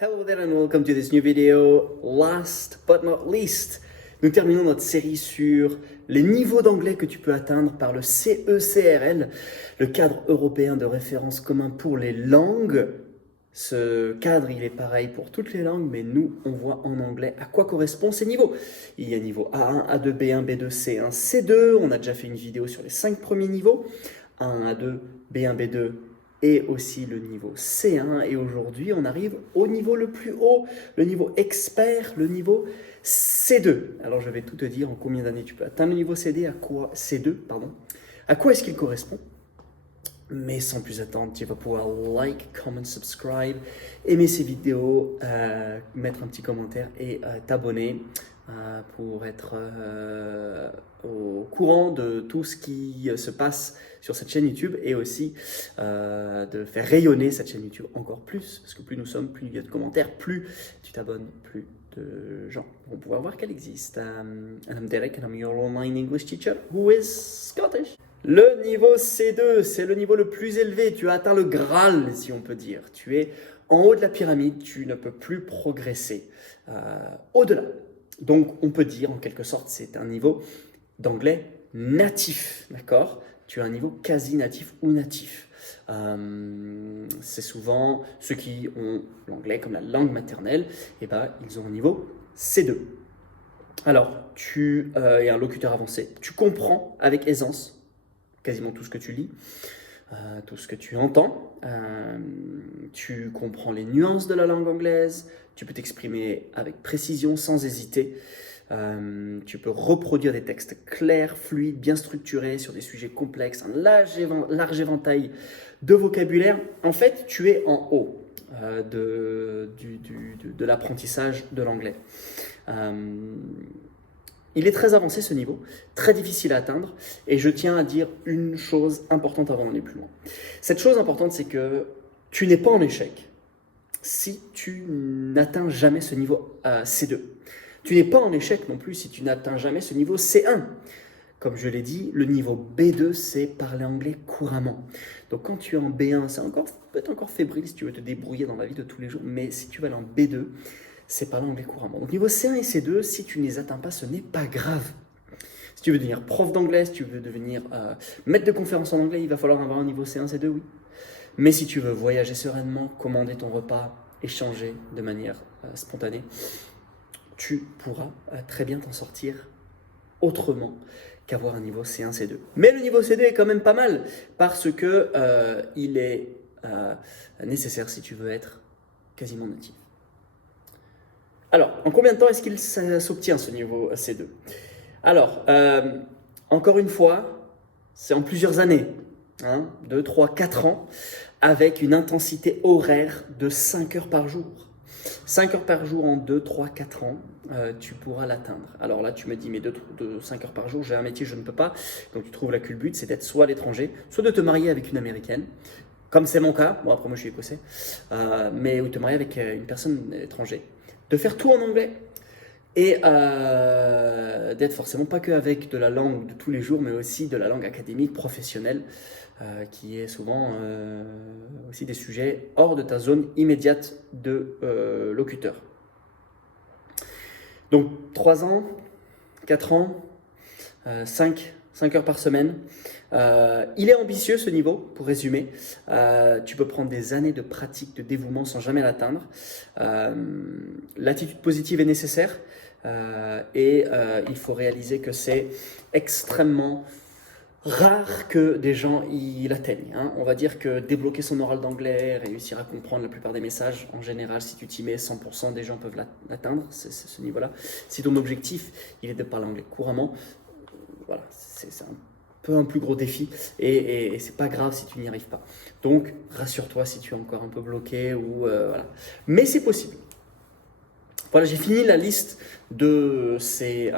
Hello there and welcome to this new video. Last but not least, nous terminons notre série sur les niveaux d'anglais que tu peux atteindre par le CECRL, le cadre européen de référence commun pour les langues. Ce cadre, il est pareil pour toutes les langues, mais nous, on voit en anglais à quoi correspondent ces niveaux. Il y a niveau A1, A2, B1, B2, C1, C2. On a déjà fait une vidéo sur les 5 premiers niveaux. A1, A2, B1, B2, et aussi le niveau C1. Et aujourd'hui, on arrive au niveau le plus haut, le niveau expert, le niveau C2. Alors, je vais tout te dire en combien d'années tu peux atteindre le niveau C2, pardon. À quoi est-ce qu'il correspond? Mais sans plus attendre, tu vas pouvoir like, comment, subscribe, aimer ces vidéos, mettre un petit commentaire et t'abonner pour être au courant de tout ce qui se passe sur cette chaîne YouTube et aussi de faire rayonner cette chaîne YouTube encore plus, parce que plus nous sommes, plus il y a de commentaires, plus tu t'abonnes, plus de gens vont pouvoir voir qu'elle existe. And I'm Derek and I'm your online English teacher who is Scottish. Le niveau C2, c'est le niveau le plus élevé. Tu as atteint le Graal, si on peut dire. Tu es en haut de la pyramide, tu ne peux plus progresser au-delà. Donc, on peut dire, en quelque sorte, c'est un niveau d'anglais natif, d'accord? Tu as un niveau quasi natif ou natif. C'est souvent ceux qui ont l'anglais comme la langue maternelle, et ben, ils ont un niveau C2. Alors, tu es un locuteur avancé, tu comprends avec aisance quasiment tout ce que tu lis, tout ce que tu entends, tu comprends les nuances de la langue anglaise, tu peux t'exprimer avec précision sans hésiter, tu peux reproduire des textes clairs, fluides, bien structurés sur des sujets complexes, un large éventail de vocabulaire. En fait, tu es en haut de l'apprentissage de l'anglais. Il est très avancé ce niveau, très difficile à atteindre, et je tiens à dire une chose importante avant d'aller plus loin. Cette chose importante, c'est que tu n'es pas en échec si tu n'atteins jamais ce niveau C2. Tu n'es pas en échec non plus si tu n'atteins jamais ce niveau C1. Comme je l'ai dit, le niveau B2, c'est parler anglais couramment. Donc quand tu es en B1, c'est peut-être encore fébrile si tu veux te débrouiller dans la vie de tous les jours, mais si tu vas aller en B2, c'est parler anglais couramment. Donc niveau C1 et C2, si tu ne les atteins pas, ce n'est pas grave. Si tu veux devenir prof d'anglais, si tu veux devenir maître de conférence en anglais, il va falloir avoir un niveau C1, C2, oui. Mais si tu veux voyager sereinement, commander ton repas, échanger de manière spontanée, tu pourras très bien t'en sortir autrement qu'avoir un niveau C1, C2. Mais le niveau C2 est quand même pas mal parce que il est nécessaire si tu veux être quasiment natif. Alors, en combien de temps est-ce qu'il s'obtient ce niveau C2? Alors, encore une fois, c'est en plusieurs années, 2, 3, 4 ans, avec une intensité horaire de 5 heures par jour. 5 heures par jour en 2, 3, 4 ans, tu pourras l'atteindre. Alors là, tu me dis, mais de 5 heures par jour, j'ai un métier, je ne peux pas. Donc tu trouves là que le but, c'est d'être soit à l'étranger, soit de te marier avec une américaine, comme c'est mon cas. Bon, après moi, je suis écossais, mais ou te marier avec une personne étrangère. De faire tout en anglais et d'être forcément pas que avec de la langue de tous les jours, mais aussi de la langue académique, professionnelle, qui est souvent aussi des sujets hors de ta zone immédiate de locuteur. Donc 3 ans, 4 ans, 5 heures par semaine. Il est ambitieux ce niveau, pour résumer. Tu peux prendre des années de pratique, de dévouement sans jamais l'atteindre. L'attitude positive est nécessaire et il faut réaliser que c'est extrêmement rare que des gens y l'atteignent. On va dire que débloquer son oral d'anglais, réussir à comprendre la plupart des messages, en général, si tu t'y mets, 100% des gens peuvent l'atteindre, c'est ce niveau-là. Si ton objectif, il est de parler anglais couramment, voilà, c'est un plus gros défi et c'est pas grave si tu n'y arrives pas. Donc rassure-toi si tu es encore un peu bloqué ou voilà. Mais c'est possible. Voilà, j'ai fini la liste de ces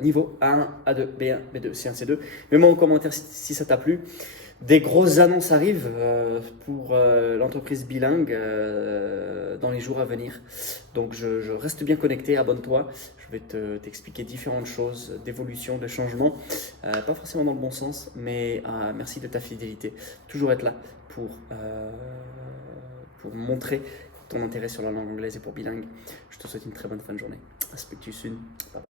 niveaux A1, A2, B1, B2, C1, C2. Mets-moi en commentaire si ça t'a plu. Des grosses annonces arrivent pour l'entreprise bilingue dans les jours à venir. Donc je reste bien connecté, abonne-toi. Je vais t'expliquer différentes choses d'évolution, de changement. Pas forcément dans le bon sens, mais merci de ta fidélité. Toujours être là pour montrer ton intérêt sur la langue anglaise et pour bilingue. Je te souhaite une très bonne fin de journée. I'll speak to you soon. Bye.